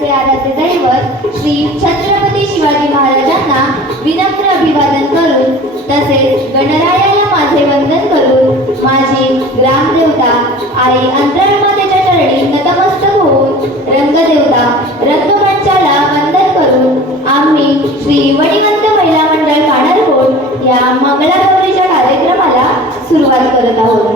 महाराजांचे आराध्य दैवत श्री छत्रपती शिवाजी महाराजांना विनम्र अभिवादन करून तसेच गणरायाला माझे वंदन करून माझी ग्रामदेवता आई अंतरमातेच्या चरणी नतमस्तक होऊन रंगदेवता रंगमंचाला वंदन करून आम्ही श्री वणिवंत महिला मंडळ काणरकोट या मंगळागौरीच्या कार्यक्रमाला सुरुवात करत आहोत.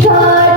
because